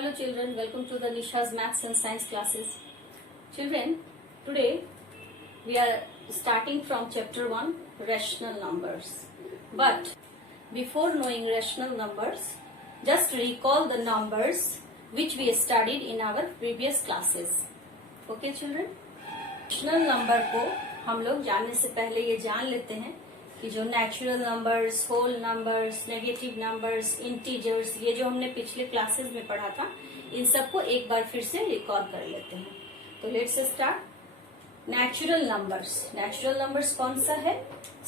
Hello children, welcome to the Nisha's Maths and Science classes. Children, today we are starting from chapter 1, rational numbers. But before knowing rational numbers, just recall the numbers which we studied in our previous classes. Okay children? Rational number को हम लोग जानने से पहले ये जान लेते हैं कि जो natural numbers, whole numbers, negative numbers, integers, ये जो हमने पिछले क्लासेस में पढ़ा था, इन सबको एक बार फिर से रिकॉल कर लेते हैं. तो let's start. Natural numbers. Natural numbers कौन सा है?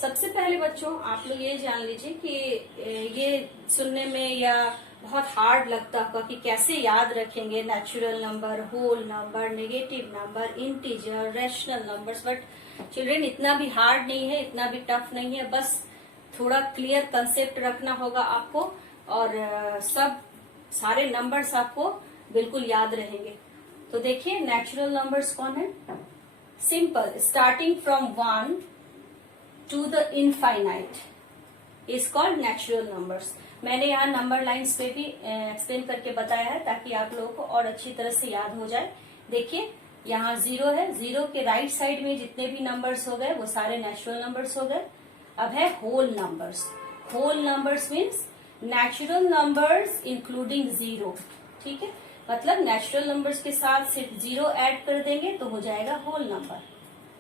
सबसे पहले बच्चों आप लोग ये जान लीजिए कि ये सुनने में या बहुत हार्ड लगता होगा कि कैसे याद रखेंगे natural number, whole number, negative number, integer, rational numbers. But children इतना भी हार्ड नहीं है, इतना भी टफ नहीं है. बस थोड़ा क्लियर कंसेप्ट रखना होगा आपको और सब सारे नंबर्स आपको बिल्कुल याद रहेंगे. तो देखिए नेचुरल नंबर्स कौन है? Simple, starting from 1 to the infinite is called natural numbers. मैंने यहाँ नंबर लाइन्स पे भी एक्सप्लेन करके बताया है ताकि आप लोगों को और अच्छी तरह से याद हो जाए. देखिए यहाँ 0 है, 0 के राइट साइड में जितने भी नंबर्स हो गए वो सारे नेचुरल नंबर्स हो गए. अब है whole numbers. Whole numbers means natural numbers including 0. ठीक है, मतलब नेचुरल नंबर्स के साथ सिर्फ 0 ऐड कर देंगे तो हो जाएगा होल नंबर.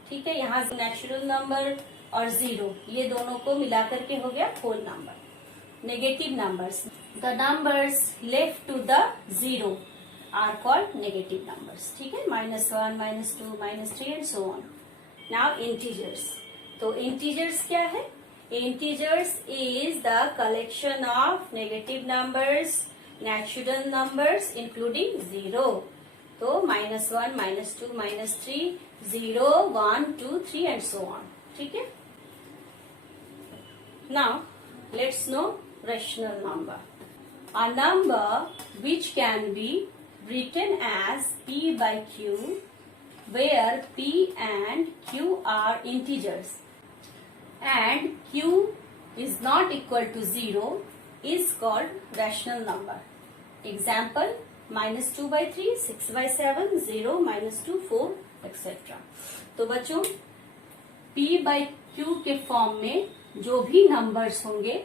ठीक है, यहाँ नेचुरल नंबर और 0 ये दोनों को मिलाकर के हो गया whole number. Negative numbers, the numbers left to the 0 are called negative numbers. ठीक है, -1, -2, -3 and so on. Now integers. तो integers क्या है? Integers is the collection of negative numbers, natural numbers including 0. तो -1, -2, -3, 0, 1, 2, 3 and so on. ठीक है. Now let's know rational number. A number which can be written as P by Q, where P and Q are integers and Q is not equal to 0 is called rational number. Example, -2 by 3, 6 by 7, 0, -2, 4, etc. तो बच्चों P by Q के form में जो भी numbers होंगे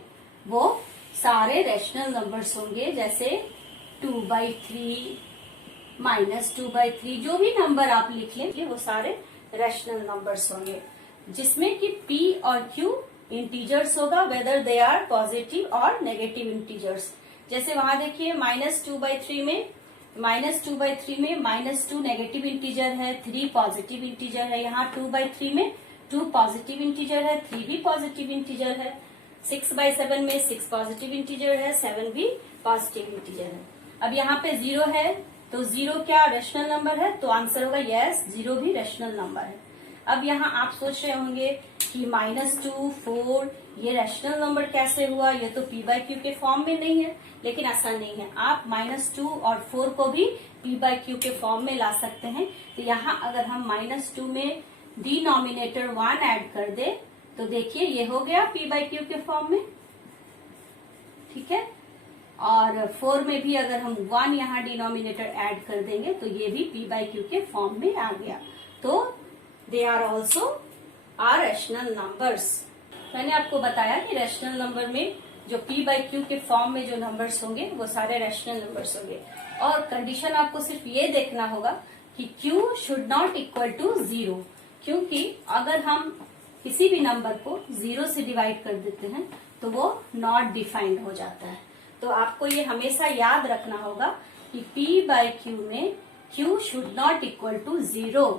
वो सारे rational numbers होंगे. जैसे 2 by 3, -2 by 3, जो भी नंबर आप लिख लें वो सारे रैशनल नंबर्स होंगे जिसमें कि P और Q इंटीजर्स होगा, वेदर दे आर पॉजिटिव और नेगेटिव इंटीजर्स. जैसे वहां देखिए -2 by 3 में -2 नेगेटिव इंटीजर है, 3 पॉजिटिव इंटीजर है. यहाँ 2 by 3 में 2 पॉजिटिव इंटीजर है, 3 भी पॉजिटिव इंटीजर है. 6 by 7 में 6 पॉजिटिव इंटीजर है, 7 भी पॉजिटिव इंटीजर है. अब यहाँ पे 0 है तो 0 क्या रैशनल नंबर है? तो आंसर होगा यस, 0 भी रैशनल नंबर है. अब यहाँ आप सोच रहे होंगे कि -2, 4 ये रैशनल नंबर कैसे हुआ? ये तो P by Q के फॉर्म में नहीं है. लेकिन ऐसा नहीं है, आप -2 और 4 को भी P by Q के फॉर्म में ला सकते हैं. तो यहाँ अगर हम -2 में डिनोमिनेटर 1 ऐड कर दे तो देखिए ये हो गया P by Q के फॉर्म में. ठीक है, और 4 में भी अगर हम 1 यहाँ डिनोमिनेटर ऐड कर देंगे तो ये भी P by Q के फॉर्म में आ गया. तो they are also are rational numbers. मैंने आपको बताया कि रैशनल नंबर में जो P by Q के फॉर्म में जो नंबर्स होंगे वो सारे रैशनल नंबर्स होंगे. और कंडीशन आपको सिर्फ ये देखना होगा कि Q should not equal to 0, क्योंकि अगर हम किसी भी नंबर को 0 से डिवाइड कर देते हैं तो वो नॉट डिफाइंड हो जाता है. तो आपको ये हमेशा याद रखना होगा कि P by Q में Q should not equal to 0.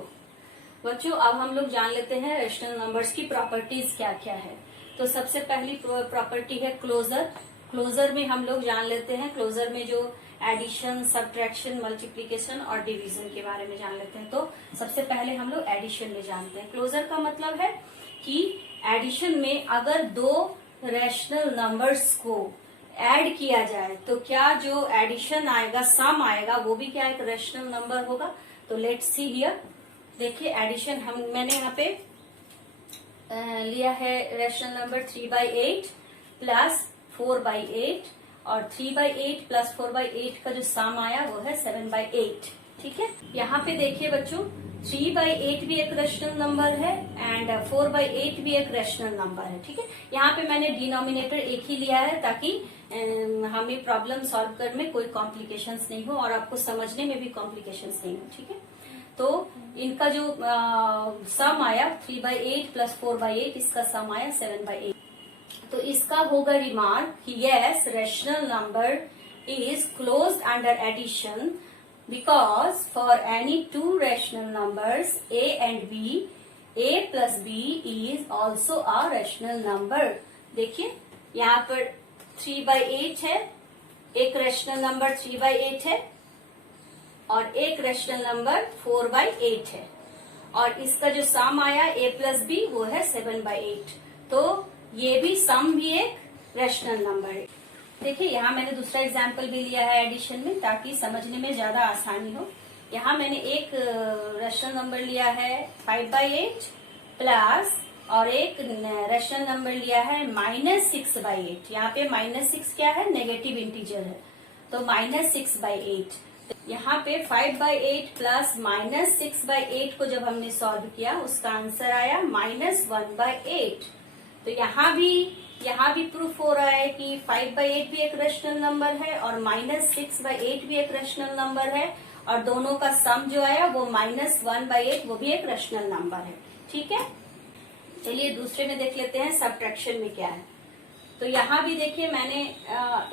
बच्चों अब हम लोग जान लेते हैं रैशनल नंबर्स की प्रॉपर्टीज क्या क्या है. तो सबसे पहली प्रॉपर्टी है क्लोजर. क्लोजर में हम लोग जान लेते हैं, क्लोजर में जो एडिशन, सब्ट्रैक्शन, मल्टीप्लीकेशन और डिवीजन के बारे में जान लेते हैं. तो सबसे पहले हम लोग एडिशन में जानते हैं. क्लोजर का मतलब है कि एडिशन में अगर दो रैशनल नंबर्स को ऐड किया जाए तो क्या जो एडिशन आएगा, सम आएगा, वो भी क्या एक रैशनल नंबर होगा. तो लेट्स सी हियर. देखिए एडिशन मैंने यहाँ पे लिया है rational number 3 by 8 plus 4 by 8 और 3/8 प्लस 4/8 का जो सम आया वो है 7/8। ठीक है, यहाँ पे देखिए बच्चों 3/8 भी एक रेशनल नंबर है एंड 4/8 भी एक रेशनल नंबर है। ठीक है, यहाँ पे मैंने डिनोमिनेटर एक ही लिया है ताकि हमें प्रॉब्लम सॉल्व करने में कोई कॉम्प्लिकेशंस नहीं हो और आपको समझने में भी कॉम्प्लिकेशंस नहीं हो। ठीक है, तो इनका जो सम आया 3/8 प्लस 4/8, इसका सम आया 7/8। तो इसका होगा रिमार्क कि yes, rational number is closed under addition because for any two rational numbers a and b, a plus b is also a rational number। देखिए यहाँ पर 3/8 है, एक रेशनल नंबर 3/8 है और एक रेशनल नंबर 4/8 है और इसका जो सम आया a प्लस b वो है 7/8। तो ये भी सम भी एक रेशनल नंबर है। देखिए यहाँ मैंने दूसरा एग्जाम्पल भी लिया है एडिशन में ताकि समझने में ज्यादा आसानी हो। यहाँ मैंने एक रेशनल नंबर लिया है 5/8 प्लस और एक रेशनल नंबर लिया है -6/8। यहाँ पे -6 क्या है, नेगेटिव इंटीजर है, तो -6/8। यहाँ पे 5/8 प्लस -6/8 को जब हमने सॉल्व किया उसका आंसर आया -1/8। तो यहाँ भी प्रूफ हो रहा है कि 5/8 भी एक रेशनल नंबर है और -6/8 भी एक रेशनल नंबर है और दोनों का सम जो आया वो -1/8 वो भी एक रेशनल नंबर है। ठीक है, चलिए दूसरे में देख लेते हैं सब्ट्रैक्शन में क्या है। तो यहाँ भी देखिए मैंने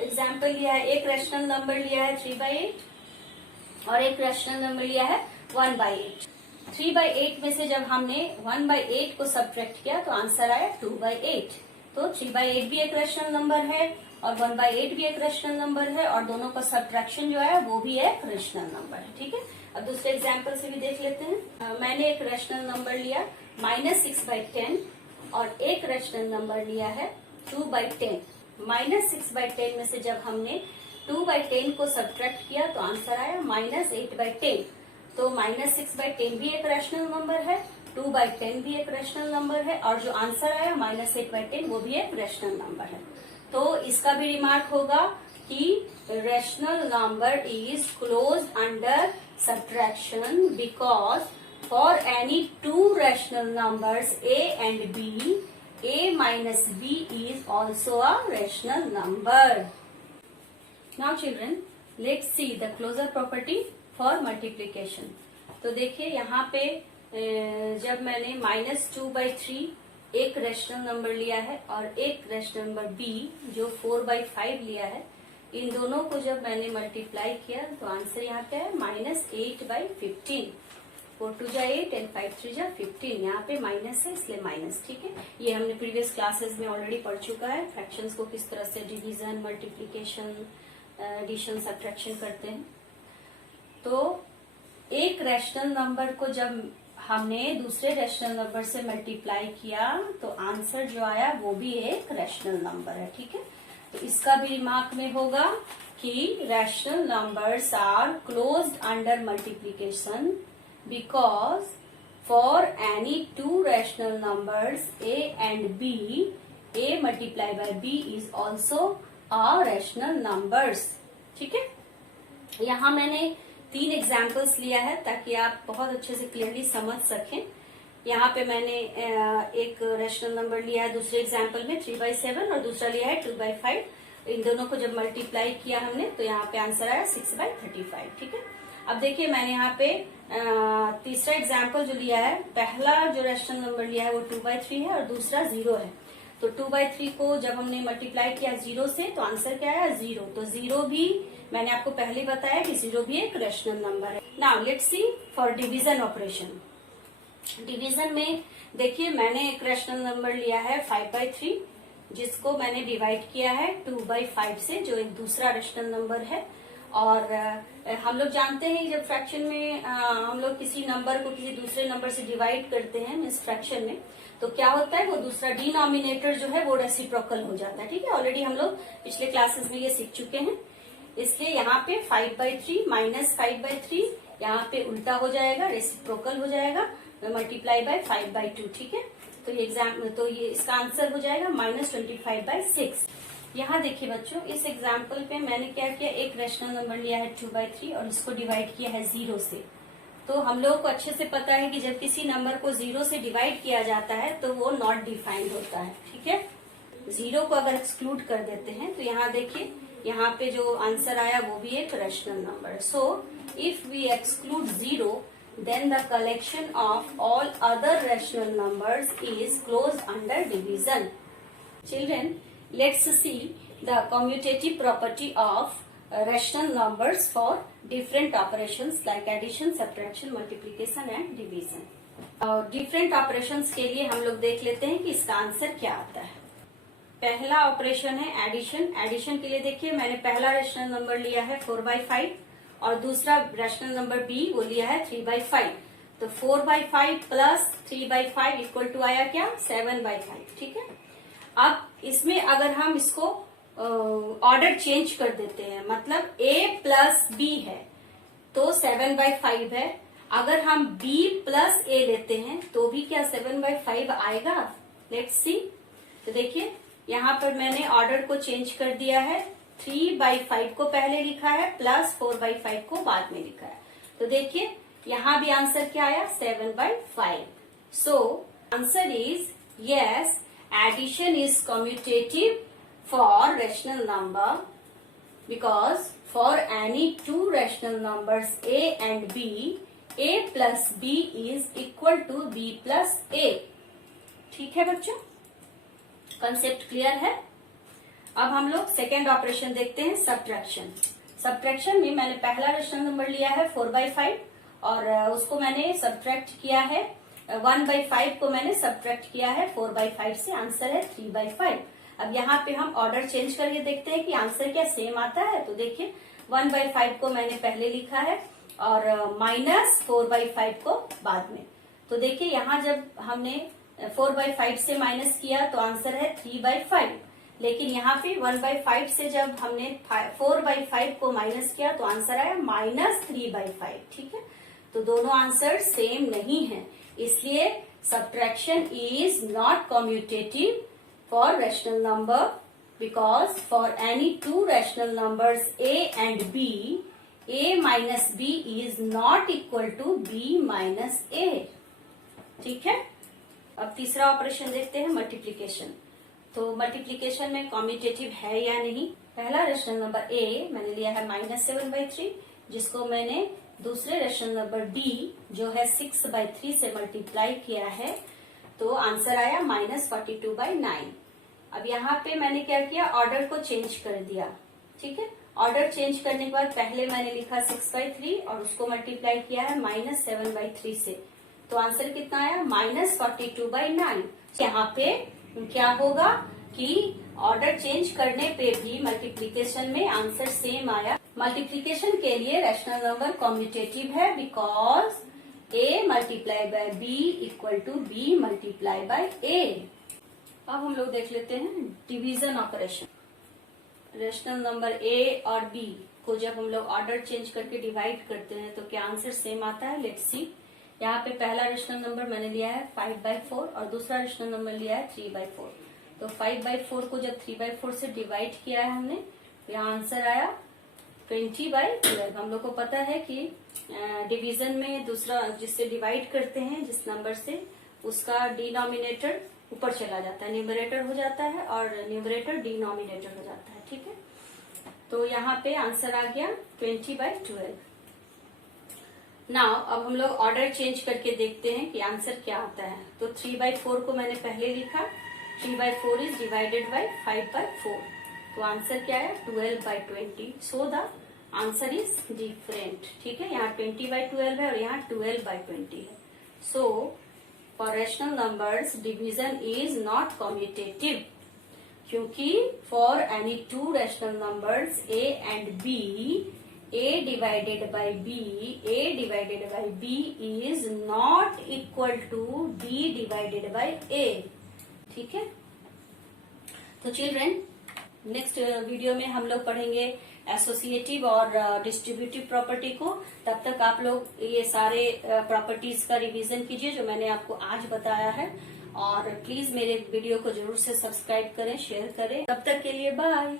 एग्जाम्पल लिया है, एक रेशनल नंबर लिया है 3/8 और एक रेशनल नंबर लिया है 1/8। 3/8 में से जब हमने 1/8 को सब्ट्रैक्ट किया तो आंसर आया 2/8। तो 3/8 भी एक रेशनल नंबर है और 1/8 भी एक रेशनल नंबर है और दोनों का सब्ट्रैक्शन जो है वो भी एक रेशनल नंबर है। ठीक है, अब दूसरे एग्जाम्पल से भी देख लेते हैं। मैंने एक रेशनल नंबर लिया -6/10 और एक रेशनल नंबर लिया है 2/10। -6/10 में से जब हमने 2/10 को सब्ट्रैक्ट किया तो आंसर आया -8/10। तो -6/10 भी एक रेशनल नंबर है, 2/10 भी एक रेशनल नंबर है और जो आंसर आया -8/10 वो भी एक रेशनल नंबर है। तो इसका भी रिमार्क होगा कि rational number is closed under subtraction because for any two rational numbers a and b, a minus b is also a rational number। Now children, let's see the closure property for multiplication। तो देखिए यहाँ पे जब मैंने -2/3 एक rational number लिया है और एक रेशनल नंबर b जो 4/5 लिया है, इन दोनों को जब मैंने मल्टीप्लाई किया तो आंसर यहाँ पे है -8/15। 4 2 जा 8 एंड 5 3 जा 15। यहाँ पे माइनस है इसलिए माइनस। ठीक है, ये हमने प्रीवियस क्लासेस में ऑलरेडी पढ़ चुका है, फ्रैक्शंस को किस तरह से डिवीजन, मल्टीप्लीकेशन, एडिशन, सब्ट्रैक्शन करते हैं। तो एक रेशनल नंबर को जब हमने दूसरे रेशनल नंबर से मल्टीप्लाई किया तो आंसर जो आया वो भी एक रेशनल नंबर है। ठीक है, तो इसका भी रिमार्क में होगा कि rational numbers are closed under multiplication because for any two rational numbers a and b, a multiplied by b is also a rational numbers। ठीक है, यहाँ मैंने 3 एग्जाम्पल्स लिया है ताकि आप बहुत अच्छे से क्लियरली समझ सकें। यहाँ पे मैंने एक रेशनल नंबर लिया है दूसरे एग्जाम्पल में 3/7 और दूसरा लिया है 2/5। इन दोनों को जब मल्टीप्लाई किया हमने तो यहाँ पे आंसर आया 6/35। ठीक है, अब देखिए मैंने यहाँ पे तीसरा एग्जाम्पल जो लिया है, पहला जो रेशनल नंबर लिया है वो 2/3 है और दूसरा 0 है। तो 2/3 को जब हमने मल्टीप्लाई किया 0 से तो आंसर क्या आया 0। तो 0 भी मैंने आपको पहले बताया कि 0 भी एक रेशनल नंबर है। Now let's see for division operation. Division में देखिए मैंने एक रेशनल नंबर लिया है 5/3 जिसको मैंने डिवाइड किया है 2/5 से, जो एक दूसरा रेशनल नंबर है। और हम लोग जानते हैं जब फ्रैक्शन में हम लोग किसी नंबर को किसी दूसरे नंबर से डिवाइड करते हैं मीन्स फ्रैक्शन में, तो क्या होता है वो दूसरा डिनोमिनेटर जो है वो रेसिप्रोकल हो जाता है। ठीक है, ऑलरेडी हम लोग पिछले क्लासेस में ये सीख चुके हैं। इसलिए यहाँ पे 5/3 -5/3 यहाँ पे उल्टा हो जाएगा, रेसिप्रोकल हो जाएगा, मल्टीप्लाई बाय 5/2। ठीक है, तो ये इसका आंसर हो जाएगा -25/6। यहाँ देखिए बच्चों, इस एग्जाम्पल पे मैंने क्या किया, एक रैशनल नंबर लिया है 2/3 और इसको डिवाइड किया है 0 से। तो हम लोगों को अच्छे से पता है कि जब किसी नंबर को 0 से डिवाइड किया जाता है तो वो नॉट डिफाइंड होता है, ठीक है। 0 को अगर एक्सक्लूड कर देते हैं तो यहाँ देखिए, यहाँ पे जो आंसर आया वो भी एक rational number. So if we exclude 0 then the collection of all other rational numbers is closed under division. Children, let's see the commutative property of rational numbers for different operations like addition, subtraction, multiplication and division. Different operations के लिए हम लोग देख लेते हैं कि इसका answer क्या आता है। पहला ऑपरेशन है एडिशन। एडिशन के लिए देखिए, मैंने पहला रैशनल नंबर लिया है 4/5 और दूसरा रैशनल नंबर बी वो लिया है 3/5। तो 4/5 प्लस 3/5 इक्वल टू आया क्या, 7/5, ठीक है। अब इसमें अगर हम इसको ऑर्डर चेंज कर देते हैं, मतलब a प्लस बी है तो 7/5 है। अगर हम b प्लस a लेते हैं तो भी क्या 7/5 आएगा? Let's see. तो देखिए, यहाँ पर मैंने ऑर्डर को चेंज कर दिया है, 3/5 को पहले लिखा है प्लस 4/5 को बाद में लिखा है। तो देखिए यहाँ भी आंसर क्या आया, 7/5। So answer is yes, addition is commutative for rational number because for any two rational numbers a and b, a plus b is equal to b plus a। ठीक है बच्चों, कंसेप्ट क्लियर है। अब हम लोग second operation देखते हैं, subtraction. Subtraction में मैंने पहला रैशनल नंबर लिया है 4/5 और उसको मैंने सब्ट्रैक्ट किया है 1/5 को मैंने सब्ट्रैक्ट किया है 4/5 से, आंसर है 3/5। अब यहाँ पे हम ऑर्डर चेंज करके देखते हैं कि आंसर क्या सेम आता है। तो देखिए 1/5 को मैंने पहले लिखा है और माइनस 4/5 को बाद में। तो देखिए यहाँ जब हमने 4/5 से माइनस किया तो आंसर है 3/5, लेकिन यहाँ पे 1/5 से जब हमने 4/5 को माइनस किया तो आंसर आया -3/5, ठीक है। तो दोनों आंसर सेम नहीं है, इसलिए subtraction is not commutative for rational number because for any two rational numbers a and b, a minus b is not equal to b minus a, ठीक है। अब तीसरा ऑपरेशन देखते हैं, मल्टीप्लीकेशन। तो मल्टीप्लीकेशन में कम्यूटेटिव है या नहीं। पहला रैशनल नंबर a मैंने लिया है -7/3, जिसको मैंने दूसरे रैशनल नंबर b जो है 6/3 से मल्टीप्लाई किया है, तो आंसर आया -42/9। अब यहाँ पे मैंने क्या किया, ऑर्डर को चेंज कर दिया, ठीक है। ऑर्डर चेंज करने के बाद पहले मैंने लिखा 6/3 और उसको मल्टीप्लाई किया है -7/3 से, तो आंसर कितना आया, -42/9। यहाँ पे क्या होगा कि ऑर्डर चेंज करने पे भी मल्टीप्लीकेशन में आंसर सेम आया। मल्टीप्लीकेशन के लिए रैशनल नंबर कम्यूटेटिव है because a multiply by b equal to b multiply by a। अब हम लोग देख लेते हैं division operation. Rational number a और b को जब हम लोग ऑर्डर चेंज करके डिवाइड करते हैं तो क्या आंसर सेम आता है, लेट्स सी। यहाँ पे पहला रैशनल नंबर मैंने लिया है 5/4 और दूसरा रैशनल नंबर लिया है 3/4। तो 5/4 को जब 3/4 से डिवाइड किया है हमने, यहाँ आंसर आया 20/12। हम लोग को पता है कि डिवीजन में दूसरा जिससे डिवाइड करते हैं जिस नंबर से, उसका डिनोमिनेटर ऊपर चला जाता है, न्यूमरेटर हो जाता है और न्यूमरेटर डिनोमिनेटर हो जाता है, ठीक है। तो यहाँ पे आंसर आ गया 20/12। नाउ अब हम लोग ऑर्डर चेंज करके देखते हैं कि आंसर क्या आता है। तो 3/4 को मैंने पहले लिखा, 3/4 इज डिवाइडेड बाय 5/4, तो आंसर क्या है 12/20। So the answer is different, ठीक है। यहाँ 20/12 है और यहाँ 12/20 है। So for rational numbers division is not commutative, क्योंकि for any two rational numbers a and b, a divided by b is not equal to b divided by a, ठीक है। तो चिल्ड्रन, नेक्स्ट वीडियो में हम लोग पढ़ेंगे associative और distributive property को। तब तक आप लोग ये सारे प्रॉपर्टीज का रिवीजन कीजिए जो मैंने आपको आज बताया है, और प्लीज मेरे वीडियो को जरूर से सब्सक्राइब करें, शेयर करें। तब तक के लिए बाय।